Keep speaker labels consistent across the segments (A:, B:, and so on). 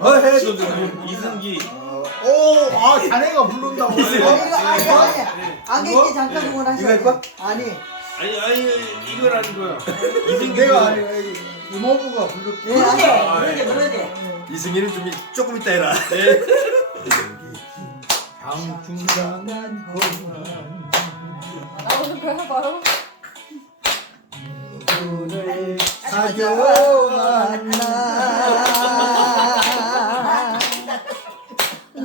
A: 어해 저기 아, 네. 어, 이승기 어...
B: 오아 예. 자네가 부른다 고
C: 아니야 아니야 아니, 말해? 아니, 말해? 아니 아. 네. 잠깐 네. 응, 응, 응. 응. 응. 응. 응. 응. 이거 하거 아니.
A: 아니 아니 이걸 하는
B: 응. 거야 내가 이모부가 불렀게
C: 네, 아니
A: 이승기는 좀 조금 이따 해라
B: 나오는
D: 거야 바로
B: 오늘 사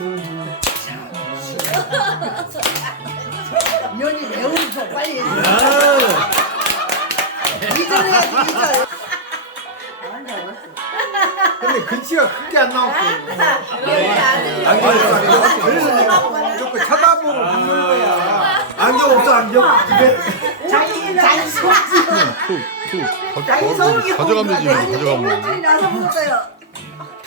B: 연이
C: 매우 좋 빨리 이전에 이전
B: 근데 근치가 크게 안 나왔어 안경 없어 쳐다보고 웃는 거야 안경 없어 안경
C: 자기 자기 성이
A: 가져가면 되지 가져가면 되지 나서
B: 보세요.